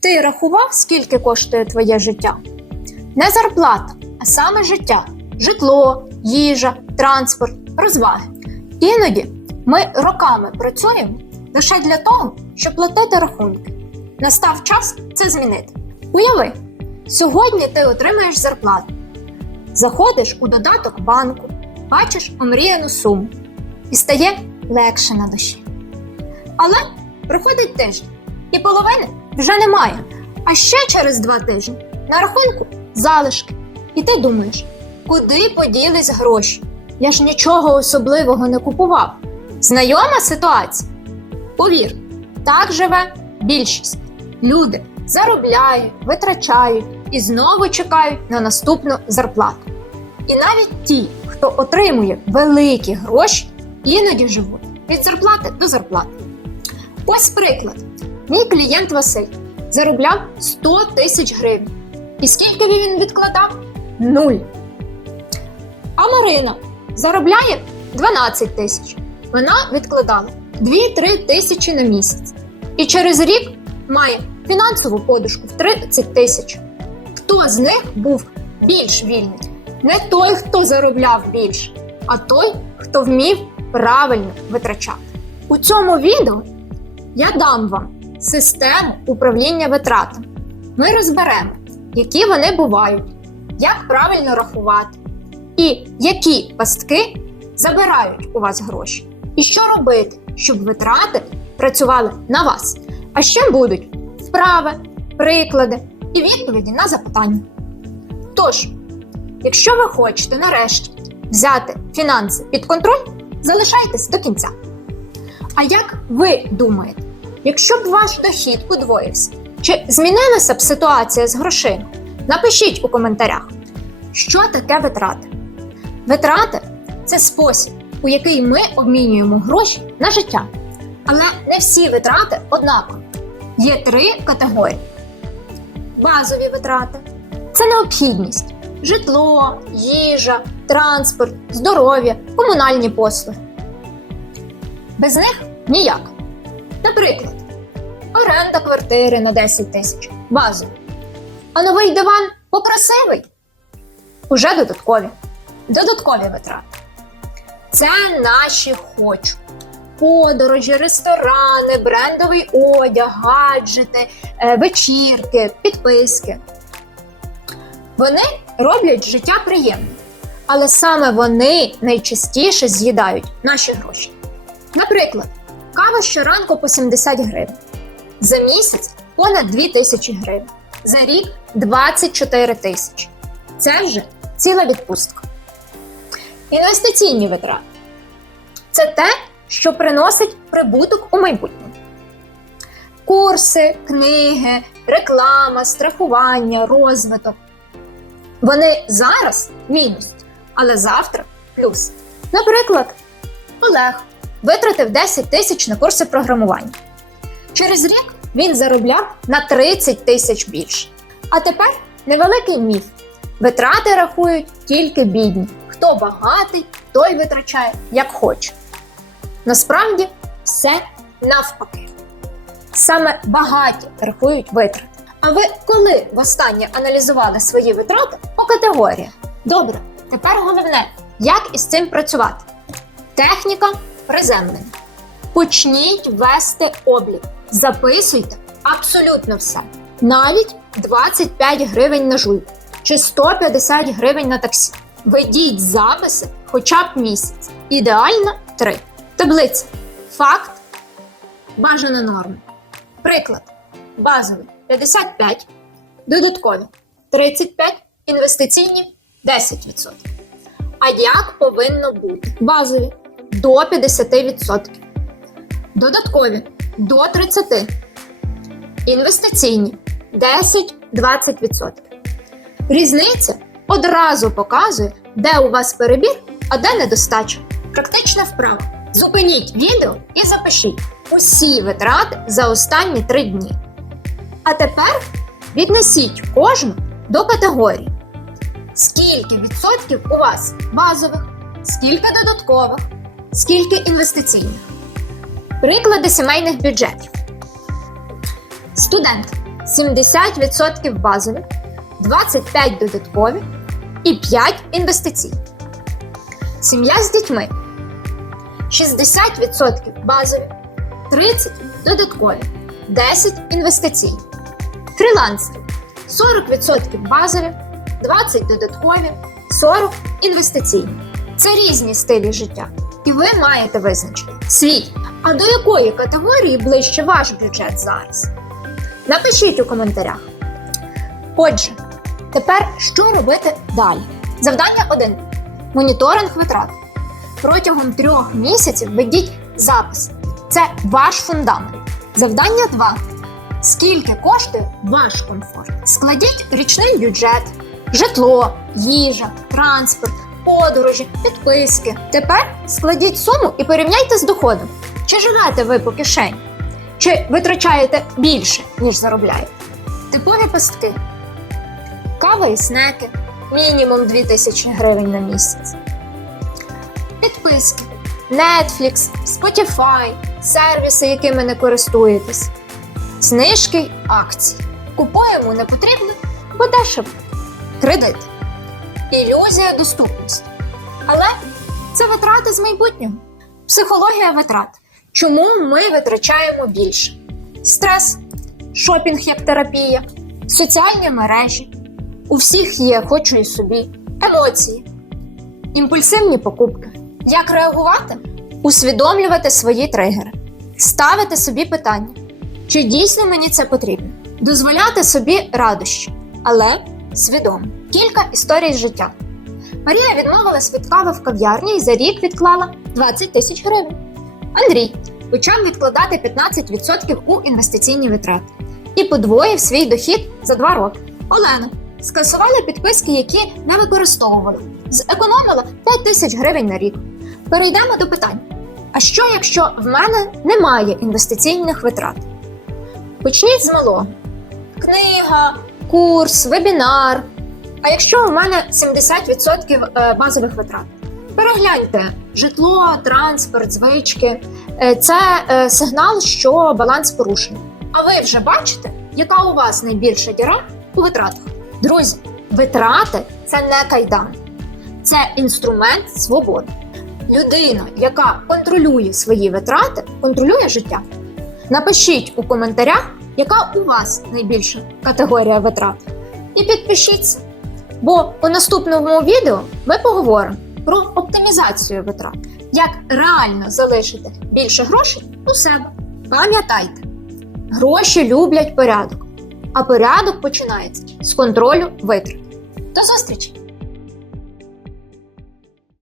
Ти рахував, скільки коштує твоє життя? Не зарплата, а саме життя, житло, їжа, транспорт, розваги. Іноді ми роками працюємо лише для того, щоб платити рахунки. Настав час це змінити. Уяви, сьогодні ти отримаєш зарплату. Заходиш у додаток банку, бачиш омріяну суму і стає легше на душі. Але проходить тиждень, і половини вже немає. А ще через два тижні на рахунку залишки. І ти думаєш, куди поділись гроші? Я ж нічого особливого не купував. Знайома ситуація? Повір, так живе більшість. Люди заробляють, витрачають і знову чекають на наступну зарплату. І навіть ті, хто отримує великі гроші, іноді живуть від зарплати до зарплати. Ось приклад. Мій клієнт Василь заробляв 100 тисяч гривень. І скільки він відкладав? Нуль. А Марина заробляє 12 тисяч. Вона відкладала 2-3 тисячі на місяць. І через рік має фінансову подушку в 30 тисяч. Хто з них був більш вільний? Не той, хто заробляв більше, а той, хто вмів правильно витрачати. У цьому відео я дам вам систему управління витратами. Ми розберемо, які вони бувають, як правильно рахувати, і які пастки забирають у вас гроші, і що робити, щоб витрати працювали на вас. А ще будуть вправи, приклади і відповіді на запитання. Тож, якщо ви хочете нарешті взяти фінанси під контроль, залишайтесь до кінця. А як ви думаєте, якщо б ваш дохід подвоївся, чи змінилася б ситуація з грошима? Напишіть у коментарях, що таке витрати. Витрати це спосіб, у який ми обмінюємо гроші на життя. Але не всі витрати однакові. Є три категорії: базові витрати це необхідність, житло, їжа, транспорт, здоров'я, комунальні послуги. Без них ніяк. Наприклад, оренда квартири на 10 тисяч базово. А новий диван покрасивий. Уже додаткові. Додаткові витрати. Це наші хочу. Подорожі, ресторани, брендовий одяг, гаджети, е, вечірки, підписки. Вони роблять життя приємним, але саме вони найчастіше з'їдають наші гроші. Наприклад, кава щоранку по 70 гривень, за місяць понад 2 тисячі гривень, за рік 24 тисячі. Це вже ціла відпустка. Інвестиційні витрати це те, що приносить прибуток у майбутньому. Курси, книги, реклама, страхування, розвиток. Вони зараз мінус, але завтра плюс. Наприклад, Олег витратив 10 тисяч на курси програмування. Через рік він заробляв на 30 тисяч більше. А тепер невеликий міф. Витрати рахують тільки бідні. Хто багатий, той витрачає як хоче. Насправді все навпаки. Саме багаті рахують витрати. А ви коли востаннє аналізували свої витрати по категоріях? Добре, тепер головне, як із цим працювати. Техніка приземлення. Почніть вести облік. Записуйте абсолютно все. Навіть 25 гривень на жуйку чи 150 гривень на таксі. Ведіть записи хоча б місяць. Ідеально 3. Таблиця. Факт. Бажана норма. Приклад. Базовий 55. Додаткові 35. Інвестиційні 10%. А як повинно бути? Базові до 50%. Додаткові до 30%. Інвестиційні 10-20%. Різниця одразу показує, де у вас перебір, а де недостача. Практична вправа. Зупиніть відео і запишіть усі витрати за останні 3 дні. А тепер віднесіть кожну до категорії. Скільки відсотків у вас базових, скільки додаткових, скільки інвестиційних. Приклади сімейних бюджетів. Студент 70% базові, 25 додаткові і 5 інвестицій. Сім'я з дітьми 60% базові, 30 додаткові, 10 інвестицій. Фрілансери 40% базові, 20 додаткові, 40 інвестиційні. Це різні стилі життя, і ви маєте визначити свій. А до якої категорії ближче ваш бюджет зараз? Напишіть у коментарях. Отже, тепер що робити далі? Завдання 1. Моніторинг витрат. Протягом трьох місяців ведіть запис. Це ваш фундамент. Завдання 2. Скільки коштує ваш комфорт? Складіть річний бюджет, житло, їжа, транспорт, подорожі, підписки. Тепер складіть суму і порівняйте з доходом. Чи живете ви по кишені? Чи витрачаєте більше, ніж заробляєте? Типові пастки. Кава і снеки мінімум 2000 гривень на місяць. Підписки. Netflix, Spotify, сервіси, якими не користуєтесь. Знижки й акції. Купуємо не потрібно, бо дешево. Кредит. Ілюзія доступності. Але це витрати з майбутнього. Психологія витрат. Чому ми витрачаємо більше? Стрес, шопінг як терапія, соціальні мережі. У всіх є хочу і собі, емоції, імпульсивні покупки. Як реагувати? Усвідомлювати свої тригери, ставити собі питання, чи дійсно мені це потрібно, дозволяти собі радощі, але свідомо. Кілька історій життя. Марія відмовилась від кави в кав'ярні і за рік відклала 20 тисяч гривень. Андрій почав відкладати 15% у інвестиційні витрати і подвоїв свій дохід за 2 роки. Олена скасувала підписки, які не використовували, зекономила 5 тисяч гривень на рік. Перейдемо до питань. А що, якщо в мене немає інвестиційних витрат? Почніть з малого: книга, курс, вебінар. А якщо у мене 70% е, базових витрат? Перегляньте житло, транспорт, звички. Е, Це е, сигнал, що баланс порушений. А ви вже бачите, яка у вас найбільша діра у витратах? Друзі, витрати це не кайдан, це інструмент свободи. Людина, яка контролює свої витрати, контролює життя. Напишіть у коментарях, яка у вас найбільша категорія витрат. І підпишіться. Бо у наступному відео ми поговоримо про оптимізацію витрат, як реально залишити більше грошей у себе. Пам'ятайте, гроші люблять порядок, а порядок починається з контролю витрат. До зустрічі!